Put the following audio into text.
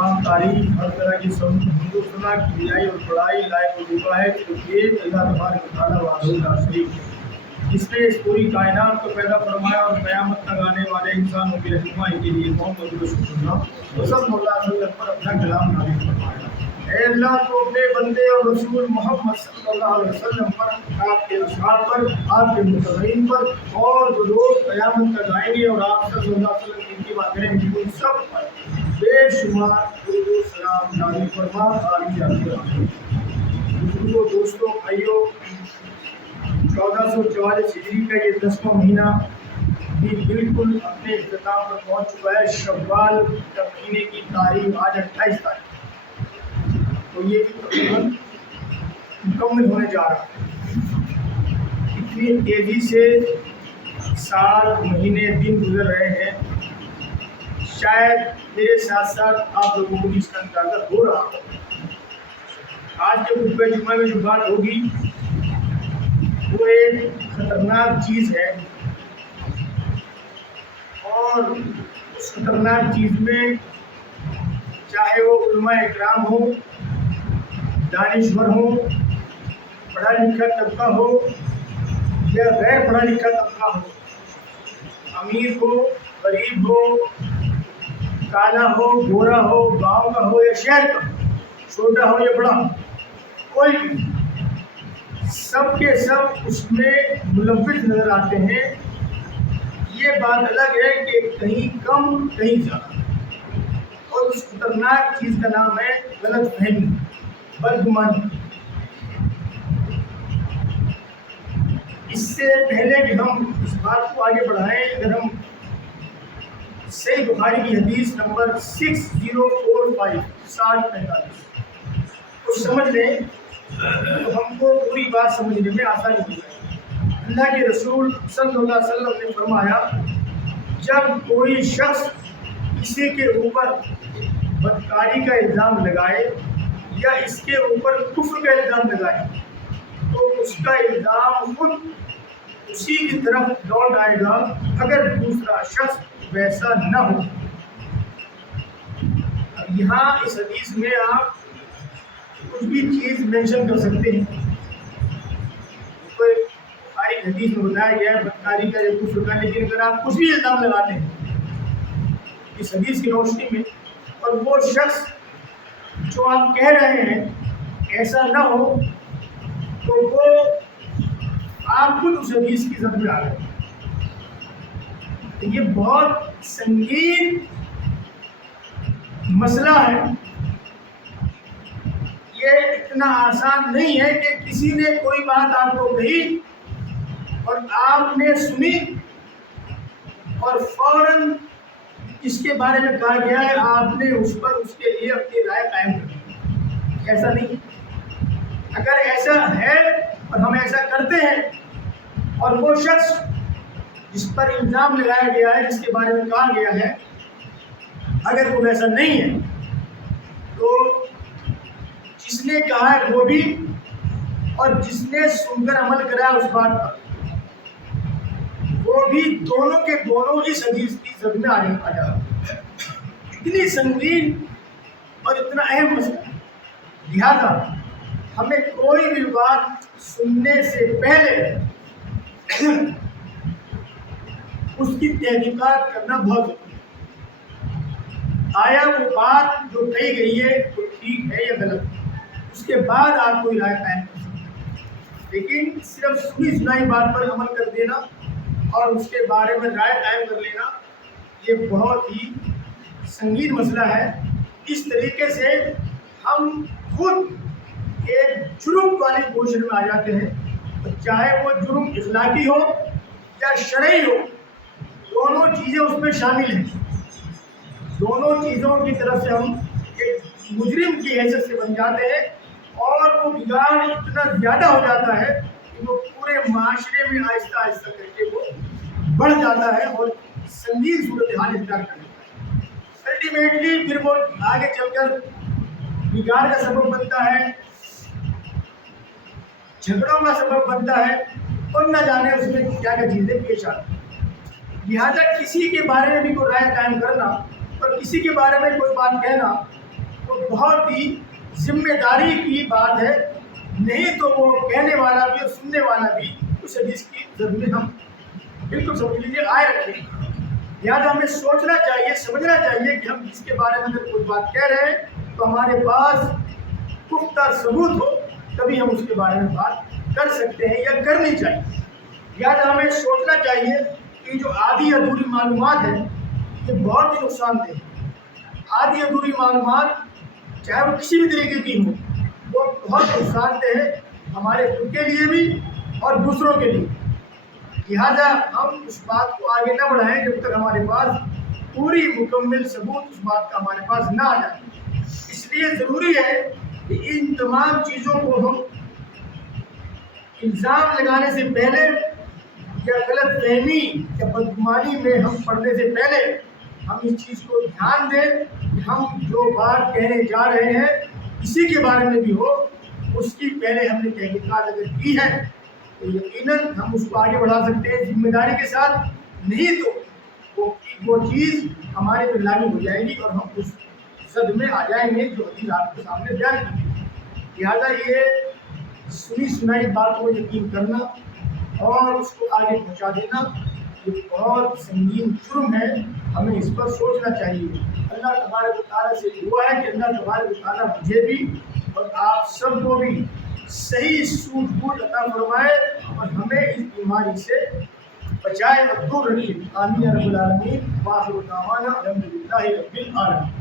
तमाम तारीफ हर तरह की सुना की और पढ़ाई लायक वजीफा है क्योंकि अल्लाह तबारक व तआला वाहिद ला शरीक है। इसने इस पूरी कायनात को पैदा फरमाया और क़यामत तक आने वाले इंसानों की रहनुमाई के लिए मोहम्मद रसूलुल्लाह सल्लल्लाहु अलैहि वसल्लम पर अपना कलाम नाज़िल फरमाया। ऐ अल्लाह तो अपने बंदे और रसूल मोहम्मद सल्लल्लाहु अलैहि वसल्लम पर, आपके असहाब पर, आपके मुतबईन पर और जो लोग क़यामत तक आएंगे और आप सल्लल्लाहु अलैहि वसल्लम की इत्तिबा करेंगे उन सब पर बेशुमार दुरूद व सलाम नाज़िल फरमा। बुजुर्गों, दोस्तों, भाइयों, 1444 हिजरी का ये 10वां महीना भी बिल्कुल अपने इख्तिताम पर पहुँच चुका है। शव्वाल का महीने की तारीख आज 28 तारीख, तो ये भी तकरीबन मुकम्मल होने जा रहा है। इतनी तेज़ी से साल, महीने, दिन गुजर रहे हैं, शायद मेरे साथ साथ आप लोगों को भी इसका अंदाज़ा हो रहा हो। आज के खुतबे जुम्मा में जो बात होगी वो एक खतरनाक चीज़ है और उस खतरनाक चीज़ में चाहे वो उलमा इकराम हो, दानिश्वर हो, पढ़ा लिखा तबका हो या गैर पढ़ा लिखा तबका हो, अमीर हो, गरीब हो, काला हो, गोरा हो, गांव का हो या शहर का, छोटा हो या बड़ा, कोई भी, सब के सब उसमें मुलव्विस नजर आते हैं। ये बात अलग है कि कहीं कम कहीं ज़्यादा, और उस खतरनाक चीज़ का नाम है गलतफहमी, बदगुमानी। इससे पहले कि हम इस बात को आगे बढ़ाएं, अगर हम सही बुखारी की हदीस नंबर 6045 को समझ लें तो हमको पूरी बात समझने में आसानी हो जाएगी। अल्लाह के रसूल सल्लल्लाहु अलैहि वसल्लम ने फरमाया, जब कोई शख्स किसी के ऊपर बदकारी का इल्ज़ाम लगाए या इसके ऊपर कुफ्र का इल्ज़ाम लगाए तो उसका इल्ज़ाम खुद उसी की तरफ लौट आएगा अगर दूसरा शख्स वैसा न हो। अब यहाँ इस हदीस में आप कुछ भी चीज़ मेंशन कर सकते हैं। कोई सारी हदीस में बताया गया है बदकारी का या कुफ्र का, लेकिन अगर आप कुछ भी इल्ज़ाम लगाते हैं इस हदीस की रोशनी में और वो शख्स जो आप कह रहे हैं ऐसा ना हो तो वो आप खुद उस हदीस की जद में आ गए। ये बहुत संगीन मसला है। ये इतना आसान नहीं है कि किसी ने कोई बात आपको कही और आपने सुनी और फौरन इसके बारे में कहा गया है आपने उस पर उसके लिए अपनी राय कायम कर दी। ऐसा नहीं। अगर ऐसा है और हम ऐसा करते हैं और वो शख्स जिस पर इल्ज़ाम लगाया गया है, जिसके बारे में कहा गया है, अगर वो वैसा नहीं है तो जिसने कहा है वो भी और जिसने सुनकर अमल करा उस बात पर वो भी, दोनों के दोनों इस हदीस की जद में आ जाए। इतनी संगीन और इतना अहम मसला, लिहाजा हमें कोई भी बात सुनने से पहले उसकी तहकीकात करना बहुत जरूरी है। आया वो बात जो कही गई है वो ठीक है या गलत है, उसके बाद आप कोई राय कायम कर सकते हैं। लेकिन सिर्फ सुनी सुनाई बात पर अमल कर देना और उसके बारे में राय कायम कर लेना, ये बहुत ही संगीन मसला है। इस तरीके से हम खुद एक जुर्म वाली पोजीशन में आ जाते हैं, तो चाहे वो जुर्म इखलाकी हो या शरई हो, दोनों चीज़ें उसमें शामिल हैं। दोनों चीज़ों की तरफ से हम एक मुजरिम की हैसियत से बन जाते हैं और वो बिगाड़ इतना ज़्यादा हो जाता है कि वो पूरे माशरे में आहिस्ता आहिस्ता करके वो बढ़ जाता है और संगीन सूरत हाल इख्तियार कर लेता है। अल्टीमेटली फिर वो आगे चलकर बिगाड़ का सबब बनता है, झगड़ों का सबब बनता है और न जाने उसमें क्या क्या चीज़ें पेश आती हैं। लिहाजा किसी के बारे में भी कोई राय कायम करना और किसी के बारे में कोई बात कहना وہ بہت ہی ذمہ داری کی بات ہے، نہیں تو وہ کہنے والا بھی اور سننے والا بھی اس حدیث کی زد میں ہم بالکل سمجھ لیجیے آئے رکھیں۔ لہٰذا ہمیں سوچنا چاہیے، سمجھنا چاہیے کہ ہم جس کے بارے میں اگر کوئی بات کہہ رہے ہیں تو ہمارے پاس پختہ ثبوت ہو، تبھی ہم اس کے بارے میں بات کر سکتے ہیں یا کرنی چاہیے۔ لہٰذا ہمیں سوچنا چاہیے کہ جو آدھی ادھوری معلومات ہیں یہ بہت ہی نقصان دہ ہے۔ آدھی ادھوری معلومات چاہے وہ کسی بھی طریقے کی ہوں، وہ بہت نقصان دہ ہے ہمارے خود کے لیے بھی اور دوسروں کے لیے۔ لہٰذا ہم اس بات کو آگے نہ بڑھائیں جب تک ہمارے پاس پوری مکمل ثبوت اس بات کا ہمارے پاس نہ آ جائے۔ اس لیے ضروری ہے کہ ان تمام چیزوں کو ہم الزام لگانے سے پہلے یا غلط فہمی یا بدگمانی میں ہم پڑھنے سے پہلے ہم اس چیز کو دھیان دیں کہ ہم جو بات کہنے جا رہے ہیں کسی کے بارے میں بھی ہو، اس کی پہلے ہم نے تحقیقات اگر کی ہے تو یقیناً ہم اس کو آگے بڑھا سکتے ہیں ذمہ داری کے ساتھ، نہیں تو وہ چیز ہمارے پہ لاگو ہو جائے گی اور ہم اس زد میں آ جائیں گے جو حدیث آپ کے سامنے بیان کی ہے۔ لہٰذا یہ سنی سنائی بات کو یقین کرنا اور اس کو آگے پہنچا دینا یہ بہت سنگین جرم ہے، ہمیں اس پر سوچنا چاہیے۔ اللہ تبارک و تعالیٰ سے دعا ہے کہ اللہ تبارک و تعالیٰ مجھے بھی اور آپ سب کو بھی صحیح سوجھ بوجھ عطا فرمائے اور ہمیں اس بیماری سے بچائے اور دور رکھے۔ آمین یا رب العالمین۔ وآخر دعوانا الحمد للہ رب العالمین۔